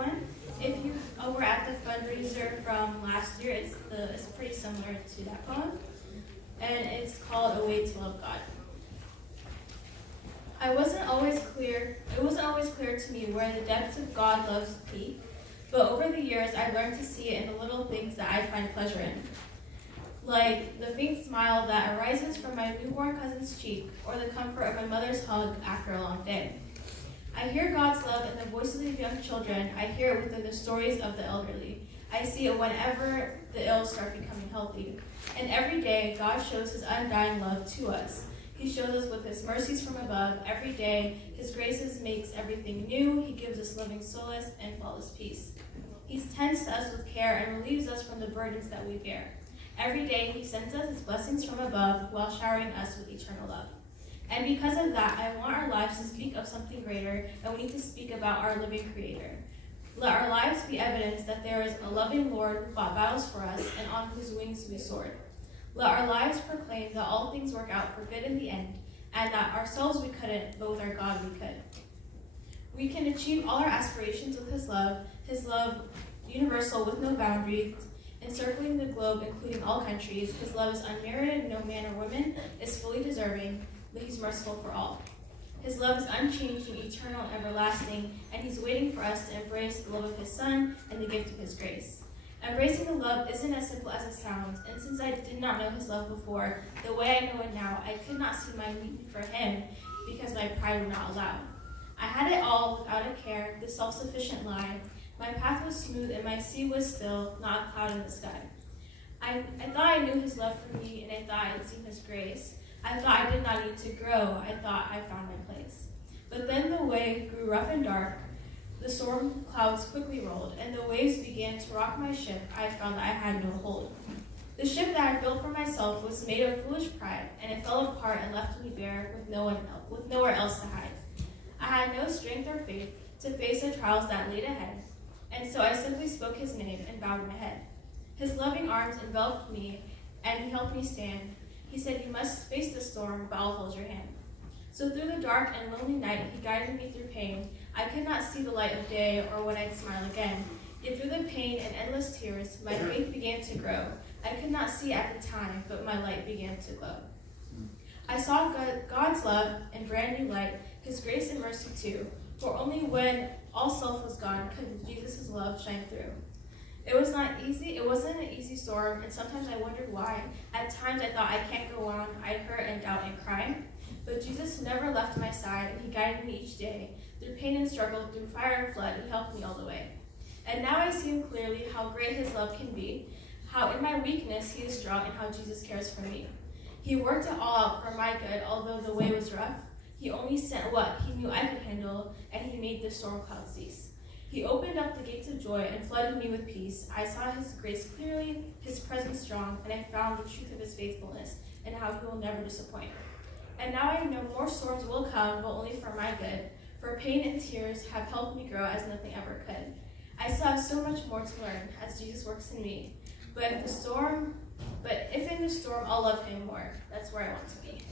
everyone. If you were at the fundraiser from last year, it's pretty similar to that poem, and it's called "A Way to Love God." It wasn't always clear to me where the depths of God loves peak, but over the years I learned to see it in the little things that I find pleasure in, like the faint smile that arises from my newborn cousin's cheek, or the comfort of my mother's hug after a long day. I hear God's love in the voices of young children. I hear it within the stories of the elderly. I see it whenever the ill start becoming healthy. And every day, God shows his undying love to us. He shows us with his mercies from above. Every day, his graces makes everything new. He gives us loving solace and flawless peace. He tends to us with care and relieves us from the burdens that we bear. Every day, he sends us his blessings from above while showering us with eternal love. And because of that, I want our lives to speak of something greater, and we need to speak about our living Creator. Let our lives be evidence that there is a loving Lord who fought battles for us and on whose wings we soared. Let our lives proclaim that all things work out for good in the end, and that ourselves we couldn't, but with our God we could. We can achieve all our aspirations with his love universal with no boundaries, encircling the globe, including all countries. His love is unmerited, no man or woman is fully deserving, but he's merciful for all. His love is unchanging, eternal, and everlasting, and he's waiting for us to embrace the love of his Son and the gift of his grace. Embracing the love isn't as simple as it sounds, and since I did not know his love before, the way I know it now, I could not see my need for him because my pride would not allow. I had it all without a care, the self-sufficient lie. My path was smooth and my sea was still, not a cloud in the sky. I thought I knew his love for me, and I thought I had seen his grace. I thought I did not need to grow. I thought I found my place. But then the way grew rough and dark. The storm clouds quickly rolled, and the waves began to rock my ship. I found that I had no hold. The ship that I built for myself was made of foolish pride, and it fell apart and left me bare with nowhere else to hide. I had no strength or faith to face the trials that laid ahead, and so I simply spoke his name and bowed my head. His loving arms enveloped me, and he helped me stand. He said, "You must face the storm, but I'll hold your hand." So through the dark and lonely night, he guided me through pain. I could not see the light of day or when I'd smile again. Yet through the pain and endless tears, my faith began to grow. I could not see at the time, but my light began to glow. I saw God's love in brand new light, his grace and mercy too. For only when all self was gone could Jesus' love shine through. It was not easy. It wasn't an easy storm, and sometimes I wondered why. At times I thought I can't go on. I'd hurt and doubt and cry. But Jesus never left my side, and he guided me each day. Through pain and struggle, through fire and flood, he helped me all the way. And now I see clearly how great his love can be, how in my weakness he is strong, and how Jesus cares for me. He worked it all out for my good, although the way was rough. He only sent what he knew I could handle, and he made the storm cloud cease. He opened up the gates of joy and flooded me with peace. I saw his grace clearly, his presence strong, and I found the truth of his faithfulness and how he will never disappoint. And now I know more storms will come, but only for my good. For pain and tears have helped me grow as nothing ever could. I still have so much more to learn as Jesus works in me. But if in the storm I'll love him more, that's where I want to be.